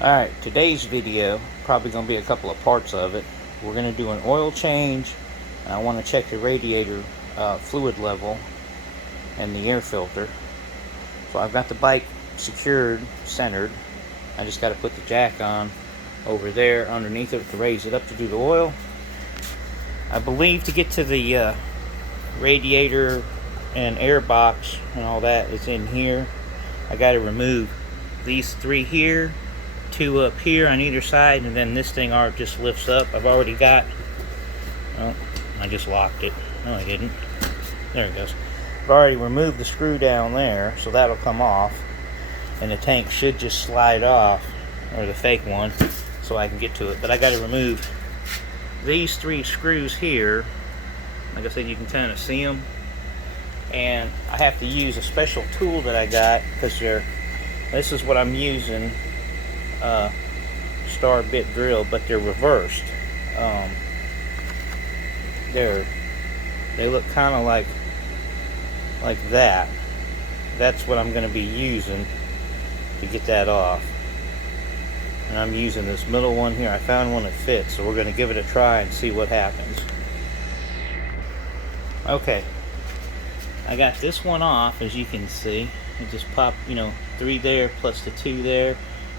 Alright, today's video, probably going to be a couple of parts of it. We're going to do an oil change, and I want to check the radiator fluid level and the air filter. So I've got the bike secured, centered. I just got to put the jack on over there underneath it to raise it up to do the oil. I believe to get to the radiator and air box and all that is in here. I got to remove these three here, two up here on either side, and then this thing just lifts up. I've already got, oh, I just locked it. No, I didn't. There it goes. I've already removed the screw down there, so that'll come off, and the tank should just slide off, or the fake one, so I can get to it. But I got to remove these three screws here. Like I said, you can kind of see them, and I have to use a special tool that I got because this is what I'm using, star bit drill, but they're reversed. They look kind of like that. That's what I'm going to be using to get that off. And I'm using this middle one here. I found one that fits, so we're going to give it a try and see what happens. Okay, I got this one off, as you can see. It just popped, three there plus the two there,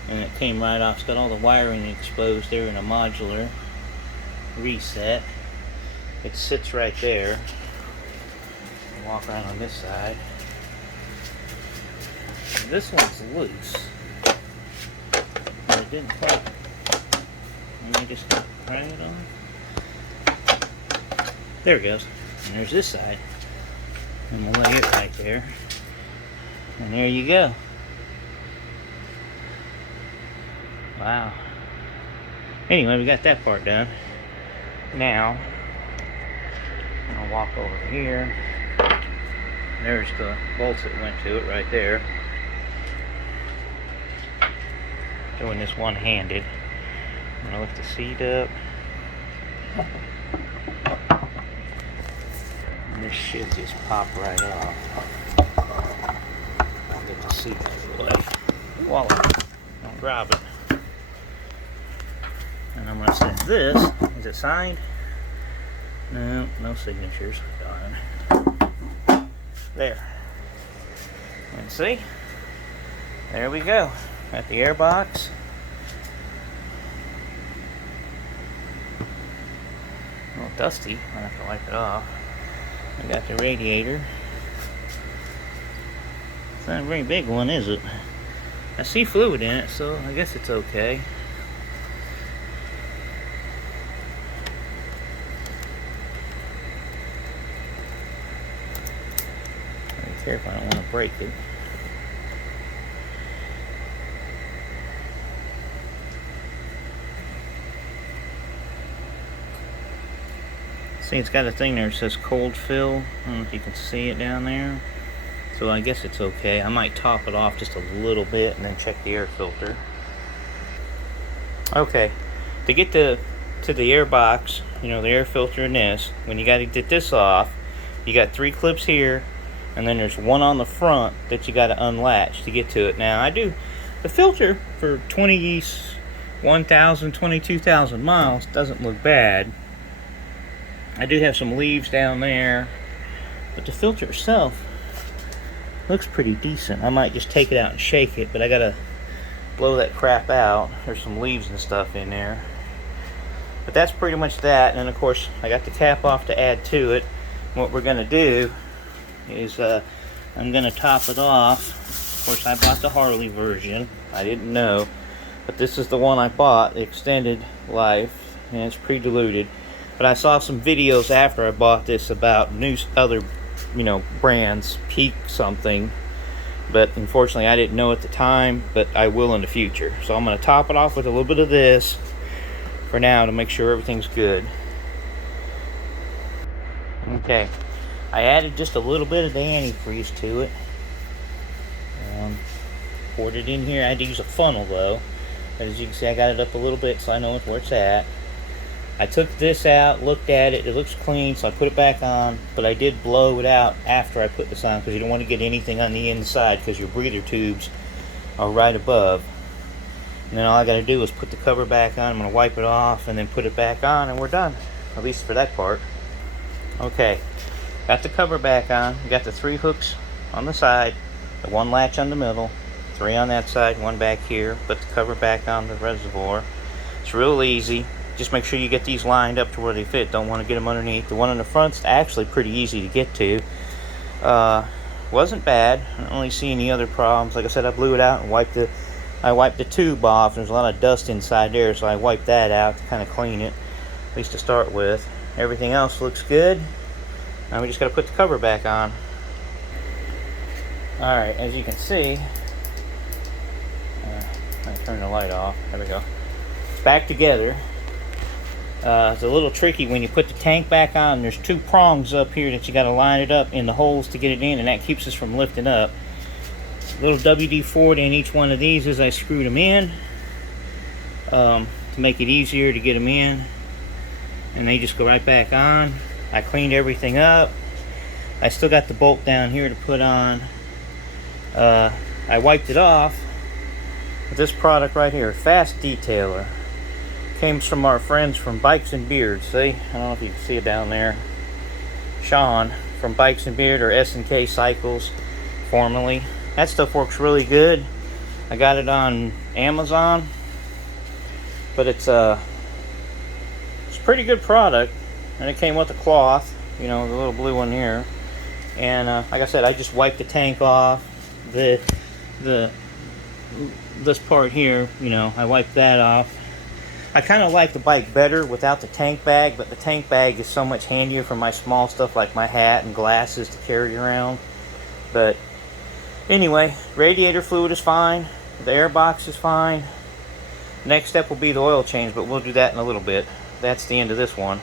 and it came right off. It's got all the wiring exposed there in a modular reset. It sits right there. I'll walk around on this side. This one's loose. It didn't quite. Let me just pry it on. There it goes. And there's this side. And we'll lay it right there. And there you go. Wow. Anyway, we got that part done. Now, I'll walk over here. There's the bolts that went to it right there. Doing this one-handed. I'm going to lift the seat up. And this should just pop right off. I'll get the seat out of the way. Voila. Don't drop it. And I'm going to set this. Is it signed? No, no signatures. Darn. There. And see? There we go. Got the air box. A little dusty. I have to wipe it off. I got the radiator. It's not a very big one, is it? I see fluid in it, so I guess it's okay. Be careful, I don't want to break it. See, it's got a thing there that says cold fill. I don't know if you can see it down there. So I guess it's okay. I might top it off just a little bit and then check the air filter. Okay, to get to the air box, the air filter in this, when you got to get this off, you got three clips here, and then there's one on the front that you got to unlatch to get to it. Now, I do the filter for 21,000, 22,000 miles doesn't look bad. I do have some leaves down there, but the filter itself looks pretty decent. I might just take it out and shake it, but I gotta blow that crap out. There's some leaves and stuff in there. But that's pretty much that. And then, of course, I got the cap off to add to it. What we're gonna do is I'm gonna top it off. Of course, I bought the Harley version. I didn't know, but this is the one I bought, the extended life, and it's pre-diluted. But I saw some videos after I bought this about other brands, Peak something. But unfortunately, I didn't know at the time, but I will in the future. So I'm going to top it off with a little bit of this for now to make sure everything's good. Okay, I added just a little bit of the antifreeze to it. Poured it in here. I had to use a funnel though. But as you can see, I got it up a little bit so I know where it's at. I took this out, looked at it, it looks clean, so I put it back on, but I did blow it out after I put this on because you don't want to get anything on the inside because your breather tubes are right above. And then all I got to do is put the cover back on. I'm going to wipe it off and then put it back on, and we're done, at least for that part. Okay, got the cover back on. Got the 3 hooks on the side, the 1 latch on the middle, 3 on that side, 1 back here. Put the cover back on the reservoir. It's real easy. Just make sure you get these lined up to where they fit. Don't want to get them underneath. The one on the front's actually pretty easy to get to. Wasn't bad. I don't really see any other problems. Like I said, I blew it out and wiped the tube off. There's a lot of dust inside there, so I wiped that out to kind of clean it, at least to start with. Everything else looks good. Now we just got to put the cover back on. Alright, as you can see, I turn the light off. There we go. It's back together. It's a little tricky when you put the tank back on. There's 2 prongs up here that you got to line it up in the holes to get it in, and that keeps us from lifting up. Little WD-40 in each one of these as I screwed them in to make it easier to get them in, and they just go right back on. I cleaned everything up. I still got the bolt down here to put on. I wiped it off with this product right here, Fast Detailer. Came from our friends from Bikes and Beards. See? I don't know if you can see it down there. Sean from Bikes and Beard, or S&K Cycles formerly. That stuff works really good. I got it on Amazon, but it's a pretty good product, and it came with a cloth, you know, the little blue one here. And like I said, I just wiped the tank off. This part here, you know, I wiped that off. I kind of like the bike better without the tank bag, but the tank bag is so much handier for my small stuff like my hat and glasses to carry around. But anyway, radiator fluid is fine. The air box is fine. Next step will be the oil change, but we'll do that in a little bit. That's the end of this one.